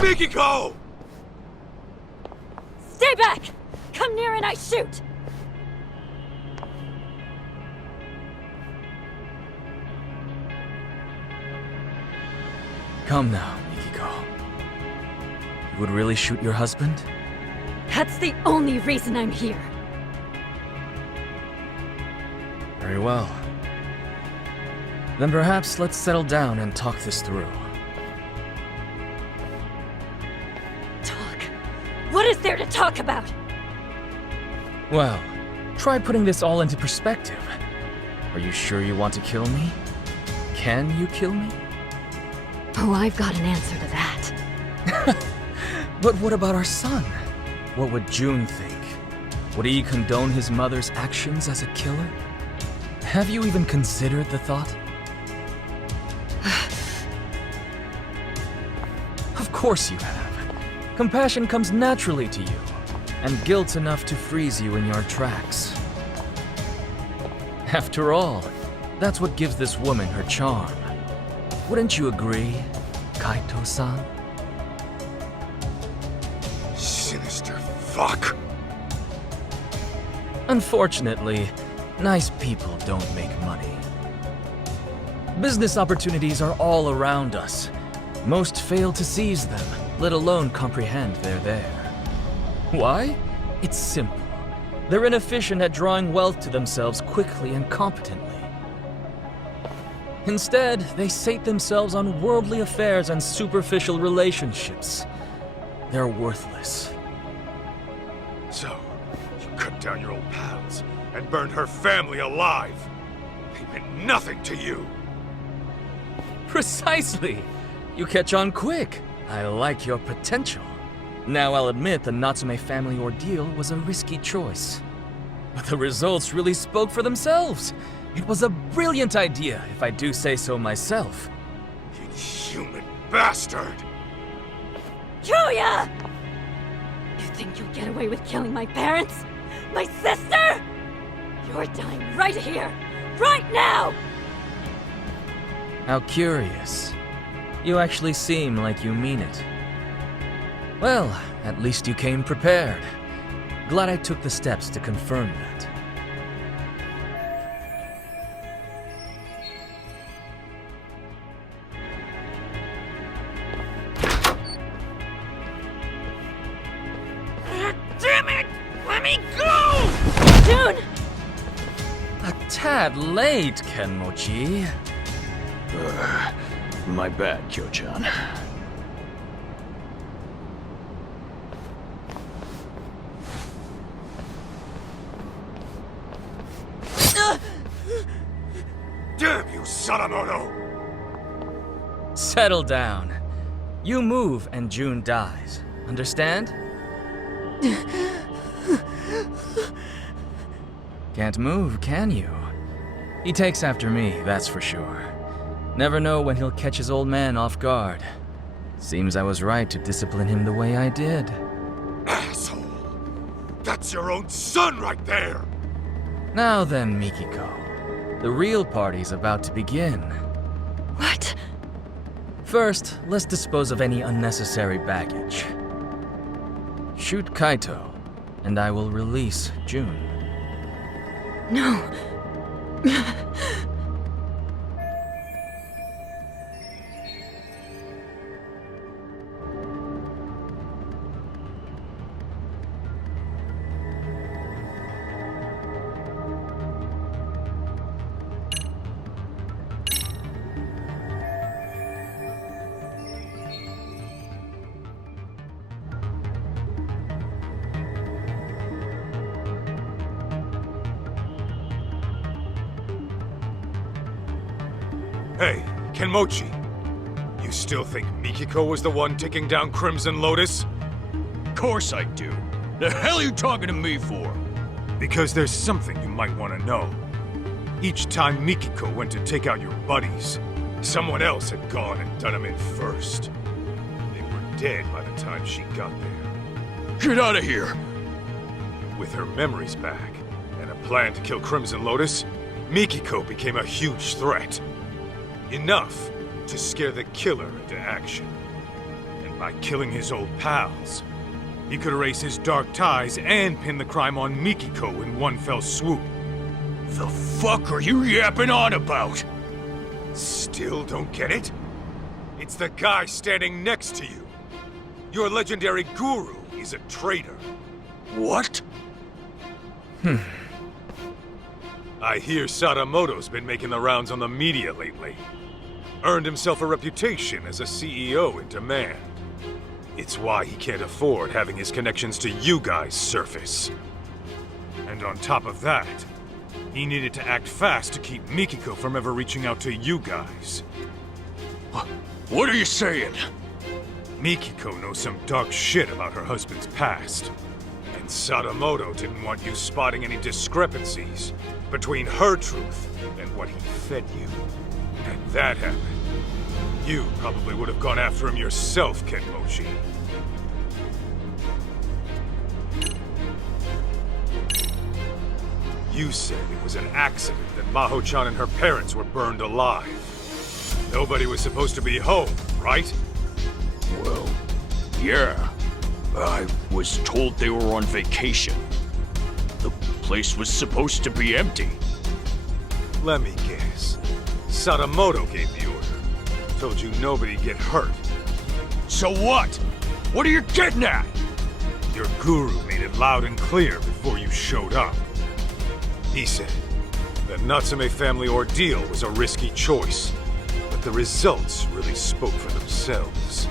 Mikiko! Stay back! Come near and I shoot! Come now, Mikiko. You would really shoot your husband? That's the only reason I'm here. Very well. Then perhaps let's settle down and talk this through. Talk? What is there to talk about? Well, try putting this all into perspective. Are you sure you want to kill me? Can you kill me? Oh, I've got an answer to that. But what about our son? What would June think? Would he condone his mother's actions as a killer? Have you even considered the thought? Of course you have. Compassion comes naturally to you, and guilt enough to freeze you in your tracks. After all, that's what gives this woman her charm. Wouldn't you agree, Kaito-san? Sinister fuck. Unfortunately, nice people don't make money. Business opportunities are all around us. Most fail to seize them, let alone comprehend they're there. Why? It's simple. They're inefficient at drawing wealth to themselves quickly and competently. Instead, they sate themselves on worldly affairs and superficial relationships. They're worthless. So, you cut down your old pals and burned her family alive. They meant nothing to you. Precisely! You catch on quick. I like your potential. Now I'll admit the Natsume family ordeal was a risky choice. But the results really spoke for themselves. It was a brilliant idea, if I do say so myself. Inhuman bastard! Kyoya! You think you'll get away with killing my parents? My sister? You're dying right here, right now! How curious. You actually seem like you mean it. Well, at least you came prepared. Glad I took the steps to confirm that. Damn it! Let me go! June! A tad late, Kenmochi. My bad, Kyo-chan. Damn you, Sadamoto! Settle down. You move and June dies. Understand? Can't move, can you? He takes after me, that's for sure. Never know when he'll catch his old man off guard. Seems I was right to discipline him the way I did. Asshole! That's your own son right there! Now then, Mikiko. The real party's about to begin. What? First, let's dispose of any unnecessary baggage. Shoot Kaito, and I will release June. No. Hey, Kenmochi. You still think Mikiko was the one taking down Crimson Lotus? Course I do. The hell are you talking to me for? Because there's something you might want to know. Each time Mikiko went to take out your buddies, someone else had gone and done them in first. They were dead by the time she got there. Get out of here! With her memories back, and a plan to kill Crimson Lotus, Mikiko became a huge threat. Enough to scare the killer into action. And By killing his old pals, he could erase his dark ties and pin the crime on Mikiko in one fell swoop. The fuck are you yapping on about? Still don't get it? It's the guy standing next to you. Your legendary guru is a traitor. What? I hear Sadamoto's been making the rounds on the media lately. Earned himself a reputation as a CEO in demand. It's why he can't afford having his connections to you guys surface. And on top of that, he needed to act fast to keep Mikiko from ever reaching out to you guys. What are you saying? Mikiko knows some dark shit about her husband's past. And Sadamoto didn't want you spotting any discrepancies between her truth and what he fed you. And that happened. You probably would have gone after him yourself, Kenmochi. You said it was an accident that Maho-chan and her parents were burned alive. Nobody was supposed to be home, right? Well, yeah. I was told they were on vacation. The place was supposed to be empty. Let me guess. Sadamoto gave the order. Told you nobody get hurt. So what? What are you getting at? Your guru made it loud and clear before you showed up. He said the Natsume family ordeal was a risky choice, but the results really spoke for themselves.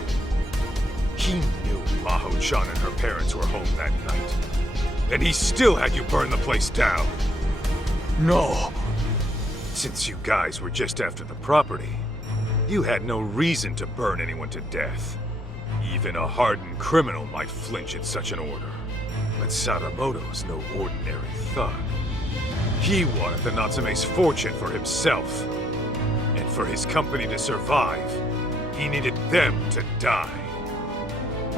He knew Maho-chan and her parents were home that night, and he still had you burn the place down. No. Since you guys were just after the property, you had no reason to burn anyone to death. Even a hardened criminal might flinch at such an order. But Sadamoto's no ordinary thug. He wanted the Natsume's fortune for himself. And for his company to survive, he needed them to die.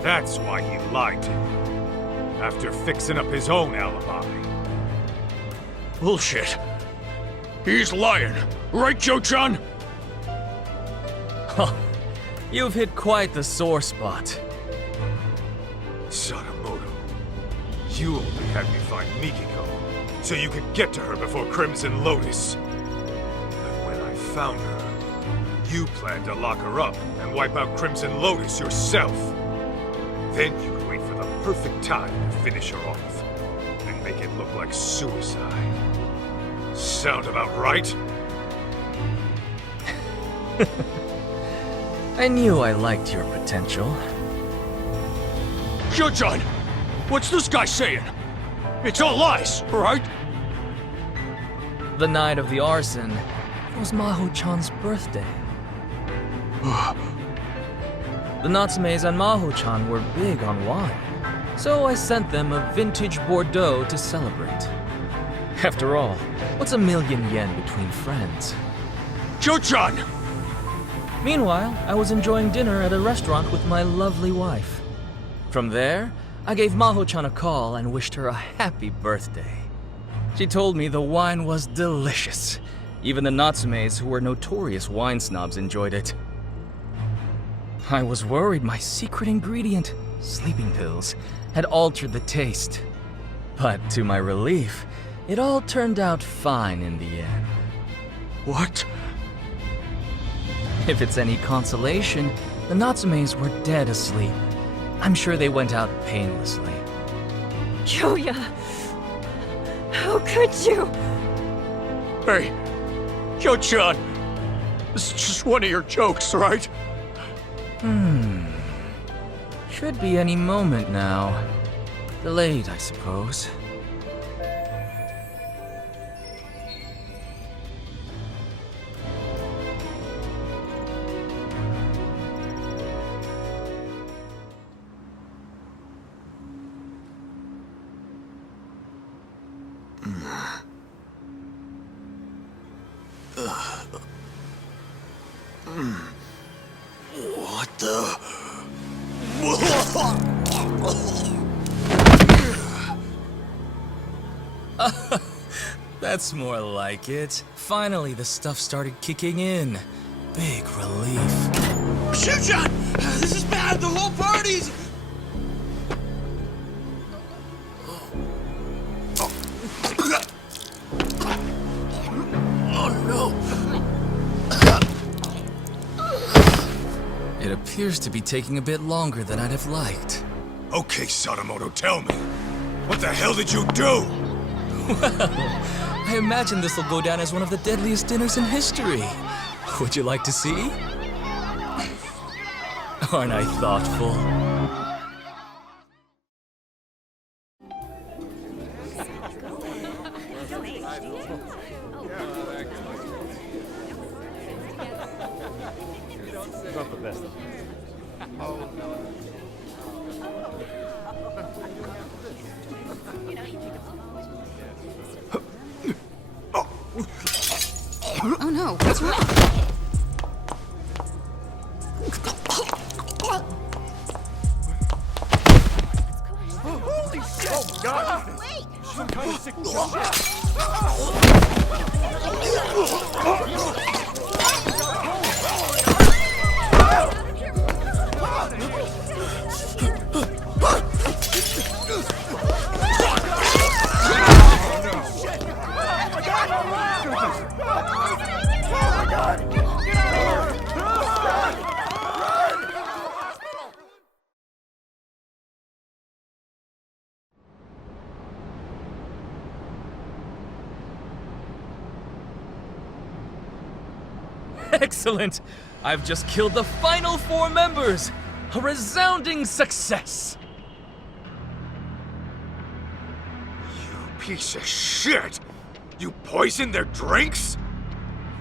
That's why he lied to you, after fixing up his own alibi. Bullshit. He's lying. Right, Joe-chan? You've hit quite the sore spot. Sadamoto, you only had me find Mikiko, so you could get to her before Crimson Lotus. But when I found her, you planned to lock her up and wipe out Crimson Lotus yourself. Then you could wait for the perfect time to finish her off, and make it look like suicide. Sound about right? I knew I liked your potential. Joe-chan, what's this guy saying? It's all lies, right? The night of the arson was Maho-chan's birthday. The Natsumes and Maho-chan were big on wine, so I sent them a vintage Bordeaux to celebrate. After all, what's $1,000,000 between friends? Joe-chan! Meanwhile, I was enjoying dinner at a restaurant with my lovely wife. From there, I gave Maho-chan a call and wished her a happy birthday. She told me the wine was delicious. Even the Natsumes, who were notorious wine snobs, enjoyed it. I was worried my secret ingredient, sleeping pills, had altered the taste. But to my relief, it all turned out fine in the end. What? If it's any consolation, the Natsumes were dead asleep. I'm sure they went out painlessly. Kyoya! How could you? Hey, Joe-chan! This is just one of your jokes, right? Should be any moment now. Delayed, I suppose. What the... That's more like it. Finally, the stuff started kicking in. Big relief. Shoot-chan! This is bad! The whole party It appears to be taking a bit longer than I'd have liked. Okay, Sadamoto, tell me. What the hell did you do? I imagine this will go down as one of the deadliest dinners in history. Would you like to see? Aren't I thoughtful? Oh no, what's wrong? Holy shit! Oh, God! Wait! Some kind of sick Excellent! I've just killed the final 4 members! A resounding success! You piece of shit! You poisoned their drinks?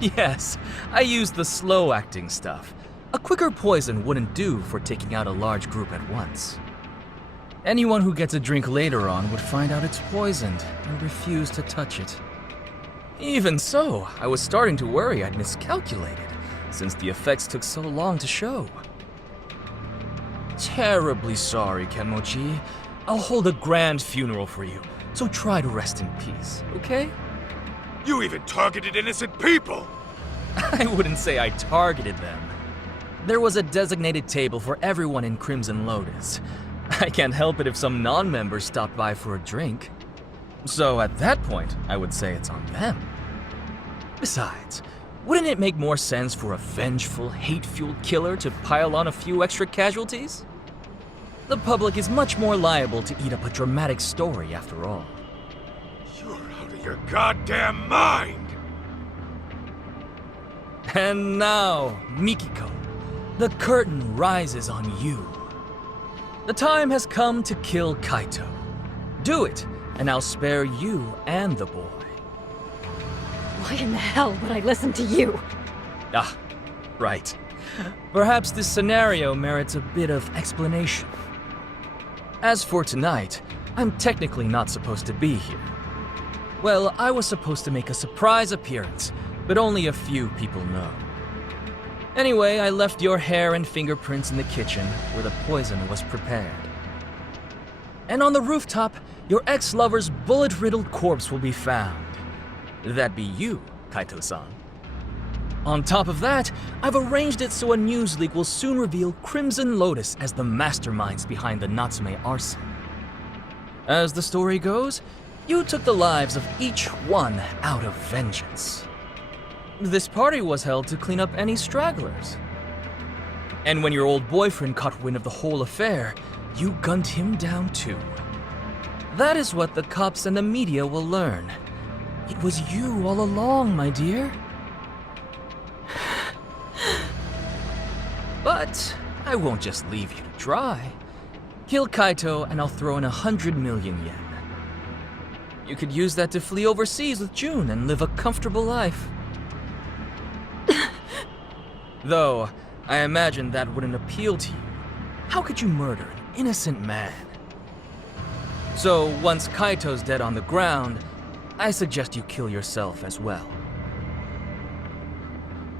Yes, I used the slow-acting stuff. A quicker poison wouldn't do for taking out a large group at once. Anyone who gets a drink later on would find out it's poisoned and refuse to touch it. Even so, I was starting to worry I'd miscalculated, since the effects took so long to show. Terribly sorry, Kenmochi. I'll hold a grand funeral for you, so try to rest in peace, okay? You even targeted innocent people! I wouldn't say I targeted them. There was a designated table for everyone in Crimson Lotus. I can't help it if some non-members stopped by for a drink. So at that point, I would say it's on them. Besides, wouldn't it make more sense for a vengeful, hate-fueled killer to pile on a few extra casualties? The public is much more liable to eat up a dramatic story after all. You're out of your goddamn mind! And now, Mikiko, the curtain rises on you. The time has come to kill Kaito. Do it, and I'll spare you and the boy. Why in the hell would I listen to you? Ah, right. Perhaps this scenario merits a bit of explanation. As for tonight, I'm technically not supposed to be here. Well, I was supposed to make a surprise appearance, but only a few people know. Anyway, I left your hair and fingerprints in the kitchen where the poison was prepared. And on the rooftop, your ex-lover's bullet-riddled corpse will be found. That'd be you, Kaito-san. On top of that, I've arranged it so a news leak will soon reveal Crimson Lotus as the masterminds behind the Natsume arson. As the story goes, you took the lives of each one out of vengeance. This party was held to clean up any stragglers. And when your old boyfriend caught wind of the whole affair, you gunned him down too. That is what the cops and the media will learn. It was you all along, my dear. But I won't just leave you to dry. Kill Kaito and I'll throw in 100 million yen. You could use that to flee overseas with June and live a comfortable life. Though, I imagine that wouldn't appeal to you. How could you murder an innocent man? So, once Kaito's dead on the ground, I suggest you kill yourself as well.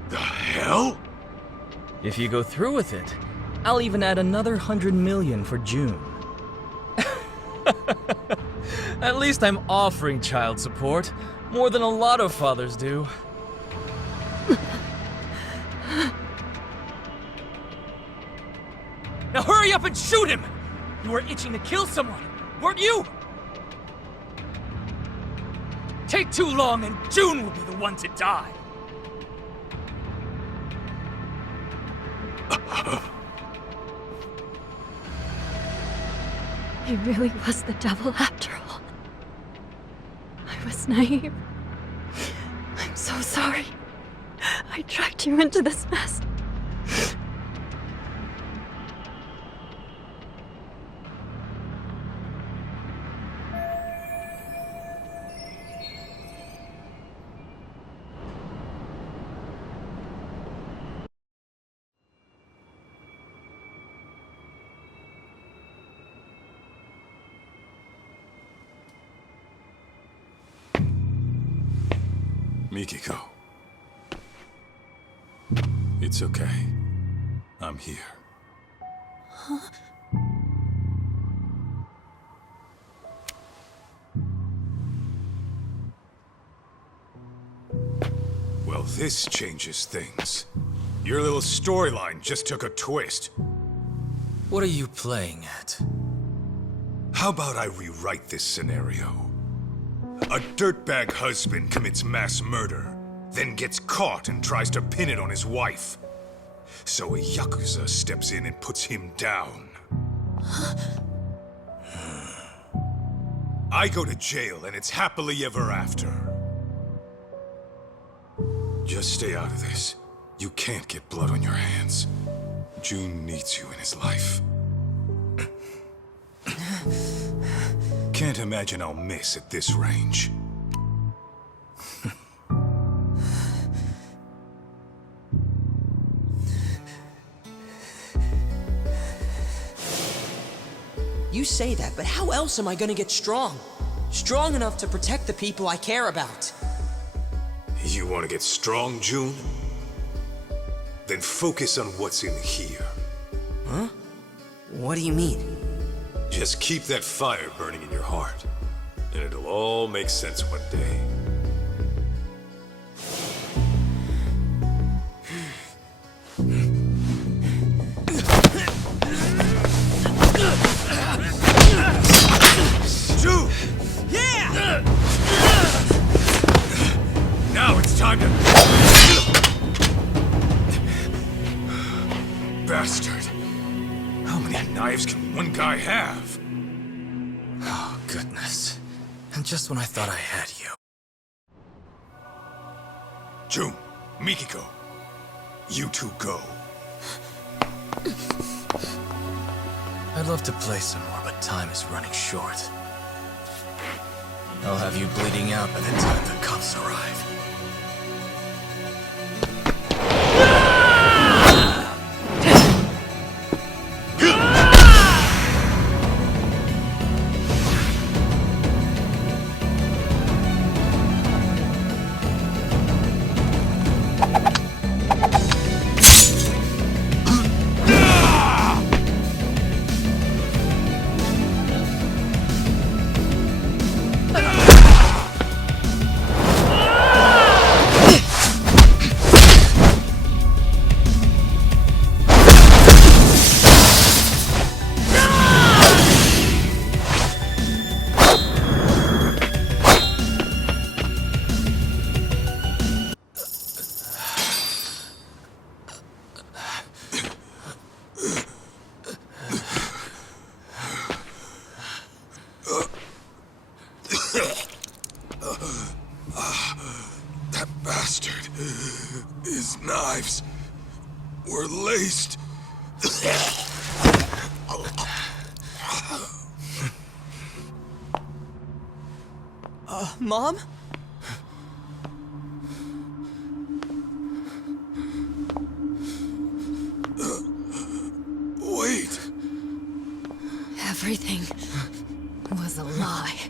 The hell? If you go through with it, I'll even add another 100 million for June. At least I'm offering child support, more than a lot of fathers do. Now hurry up and shoot him! You were itching to kill someone, weren't you? Take too long and June will be the one to die. He really was the devil after all. I was naive. I'm so sorry. I dragged you into this mess. Mikiko. It's okay. I'm here. Huh? Well, this changes things. Your little storyline just took a twist. What are you playing at? How about I rewrite this scenario? A dirtbag husband commits mass murder, then gets caught and tries to pin it on his wife. So a Yakuza steps in and puts him down. I go to jail and it's happily ever after. Just stay out of this. You can't get blood on your hands. June needs you in his life. Can't imagine I'll miss at this range. You say that, but how else am I gonna get strong? Strong enough to protect the people I care about. You want to get strong, June? Then focus on what's in here. Huh? What do you mean? Just keep that fire burning in your heart, and it'll all make sense one day. June! Yeah! Now it's time to... Bastard! How many knives can one guy have? Oh, goodness. And just when I thought I had you. June, Mikiko, you two go. I'd love to play some more, but time is running short. I'll have you bleeding out by the time the cops arrive. That bastard. His knives were laced. Mom? Wait. Everything was a lie.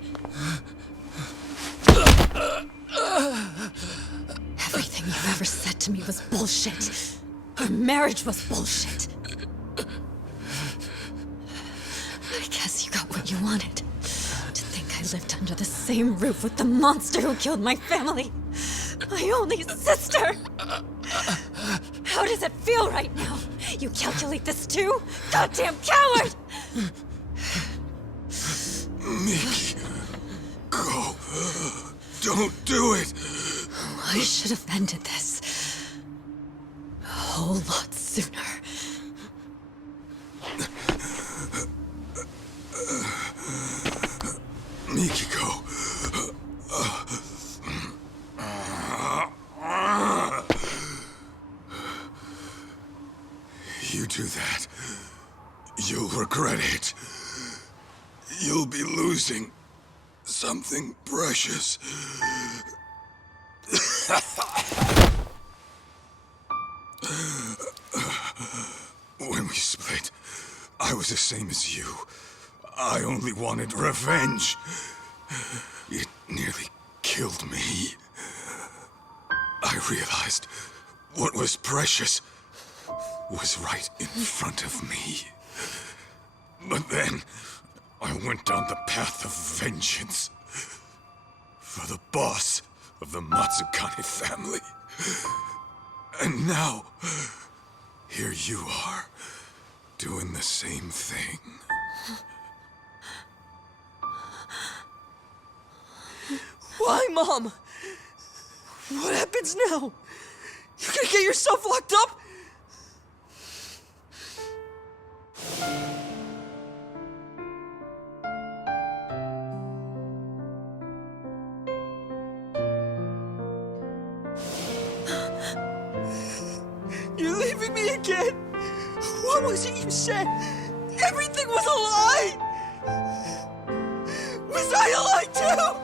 Everything you've ever said to me was bullshit. Our marriage was bullshit. I guess you got what you wanted. To think I lived under the same roof with the monster who killed my family. My only sister! How does it feel right now? You calculate this too? Goddamn coward! Miki, go. Don't do it. I should have ended this a whole lot sooner. do that, you'll regret it. You'll be losing something precious. When we split, I was the same as you. I only wanted revenge. It nearly killed me. I realized what was precious was right in front of me. But then, I went down the path of vengeance. For the boss of the Matsukane family. And now, here you are, doing the same thing. Why, Mom? What happens now? You're gonna get yourself locked up? You're leaving me again? What was it you said? Everything was a lie! Was I a lie too?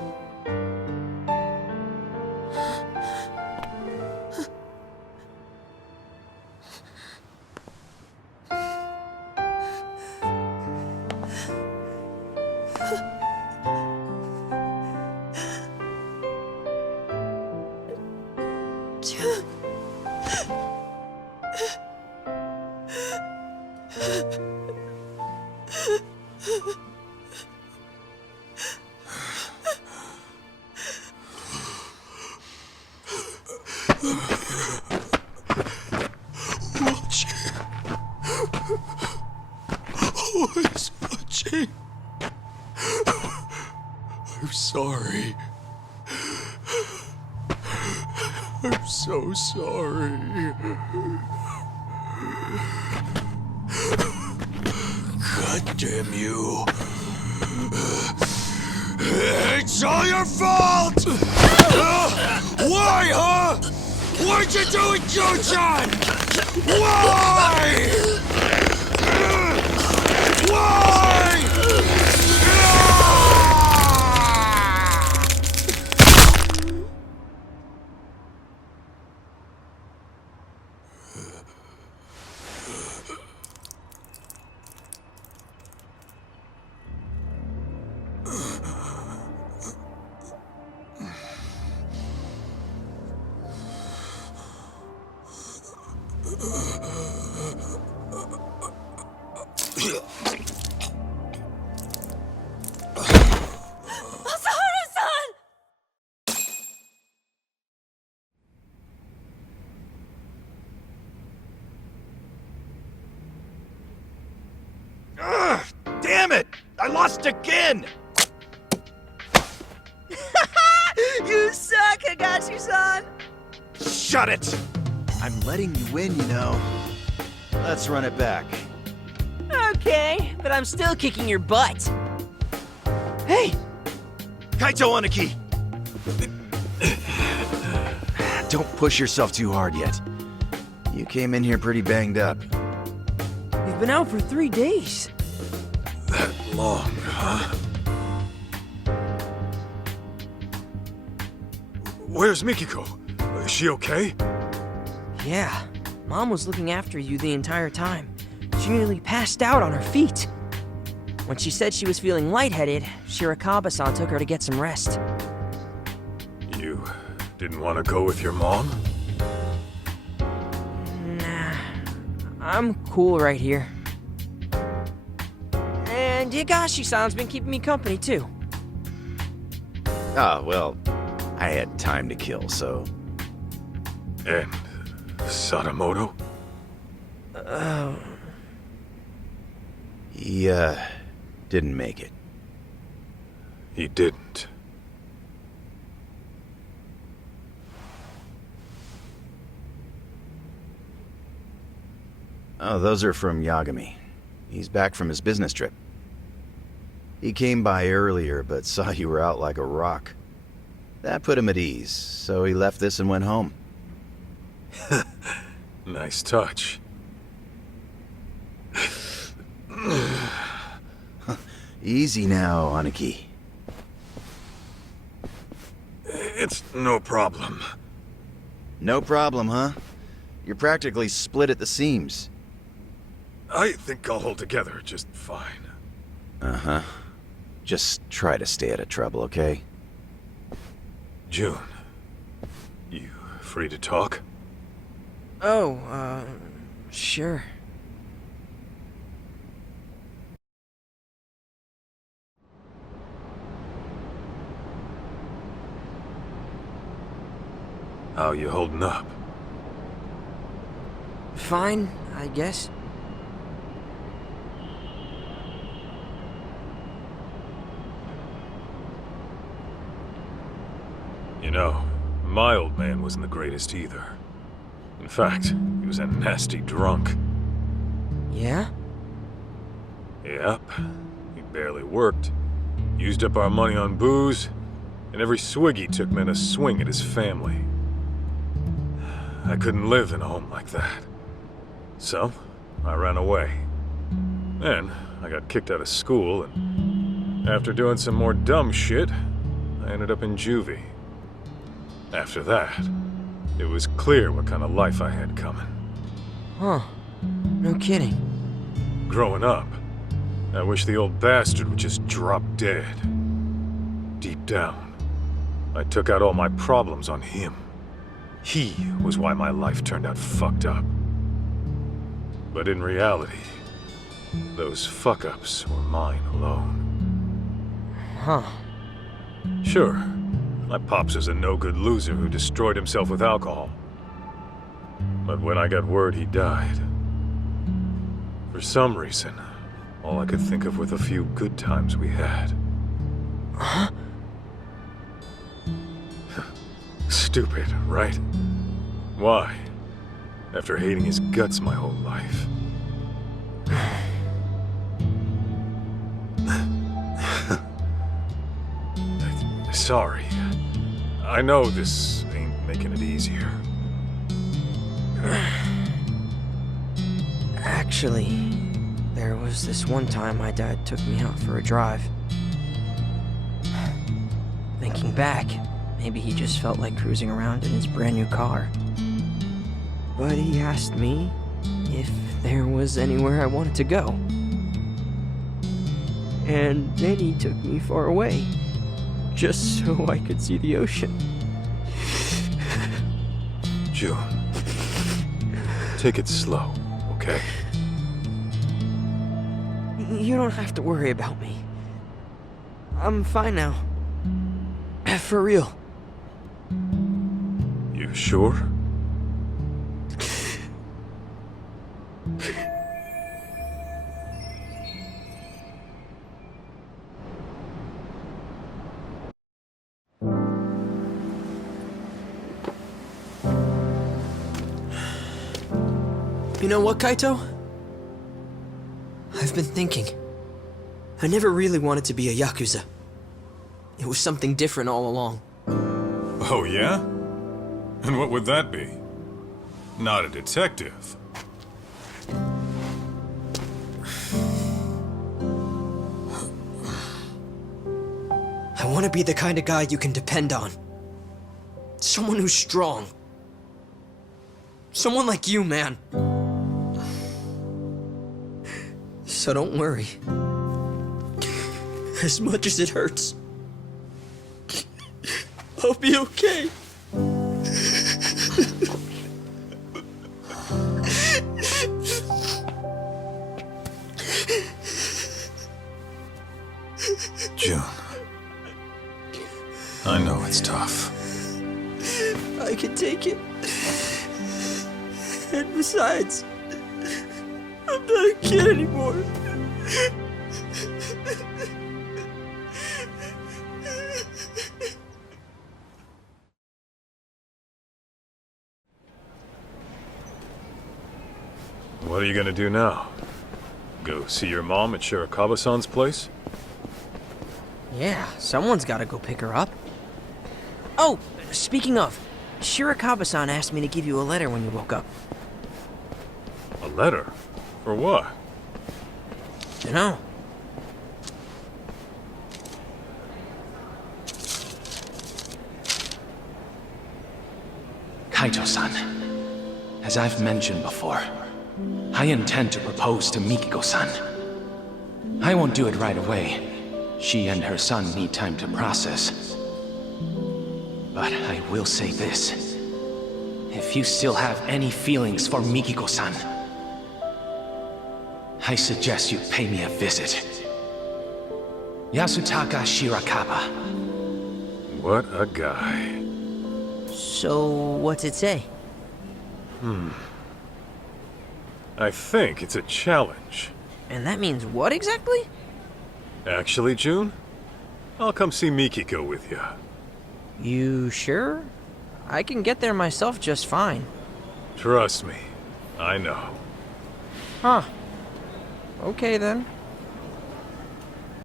Always watching. I'm sorry. I'm so sorry. God damn you. It's all your fault! Why, huh? Why'd you do it, Joe-chan? Why? Why? Damn it! I lost again! You suck, Higashi-san! Shut it! I'm letting you win, you know. Let's run it back. Okay, but I'm still kicking your butt. Hey! Kaito Aniki! Don't push yourself too hard yet. You came in here pretty banged up. You've been out for 3 days. That long, huh? Where's Mikiko? Is she okay? Yeah, Mom was looking after you the entire time. She nearly passed out on her feet. When she said she was feeling lightheaded, Shirakawa-san took her to get some rest. You didn't want to go with your mom? Nah, I'm cool right here. And Higashi-san's been keeping me company, too. Ah, well, I had time to kill, so... And Sadamoto? He, didn't make it. He didn't. Oh, those are from Yagami. He's back from his business trip. He came by earlier, but saw you were out like a rock. That put him at ease, so he left this and went home. Nice touch. Easy now, Aniki. It's no problem. No problem, huh? You're practically split at the seams. I think I'll hold together just fine. Uh-huh. Just try to stay out of trouble, okay? June, you free to talk? Oh, sure. How you holding up? Fine, I guess. You know, my old man wasn't the greatest either. In fact, he was a nasty drunk. Yeah? Yep. He barely worked. Used up our money on booze, and every swig he took meant a swing at his family. I couldn't live in a home like that. So, I ran away. Then, I got kicked out of school, and after doing some more dumb shit, I ended up in juvie. After that, it was clear what kind of life I had coming. Huh. No kidding. Growing up, I wish the old bastard would just drop dead. Deep down, I took out all my problems on him. He was why my life turned out fucked up. But in reality, those fuck-ups were mine alone. Huh. Sure, my pops was a no-good loser who destroyed himself with alcohol. But when I got word he died, for some reason, all I could think of were the few good times we had. Huh? Stupid, right? Why? After hating his guts my whole life. Sorry. I know this ain't making it easier. Actually, there was this one time my dad took me out for a drive. Thinking back, maybe he just felt like cruising around in his brand new car. But he asked me if there was anywhere I wanted to go. And then he took me far away, just so I could see the ocean. June, take it slow, okay? You don't have to worry about me. I'm fine now. For real. You sure? You know what, Kaito? I've been thinking. I never really wanted to be a Yakuza. It was something different all along. Oh, yeah? And what would that be? Not a detective. I want to be the kind of guy you can depend on. Someone who's strong. Someone like you, man. So don't worry. As much as it hurts, I'll be okay. June. I know it's tough. I can take it. And besides, I'm not a kid anymore. What are you gonna do now? Go see your mom at Shirakawa-san's place? Yeah, someone's gotta go pick her up. Oh, speaking of, Shirakawa-san asked me to give you a letter when you woke up. A letter? For what? Dunno. Kaito-san, as I've mentioned before, I intend to propose to Mikiko-san. I won't do it right away. She and her son need time to process. But I will say this. If you still have any feelings for Mikiko-san, I suggest you pay me a visit. Yasutaka Shirakawa. What a guy. So, what's it say? I think it's a challenge. And that means what exactly? Actually, June, I'll come see Mikiko with you. You sure? I can get there myself just fine. Trust me, I know. Huh. Okay then.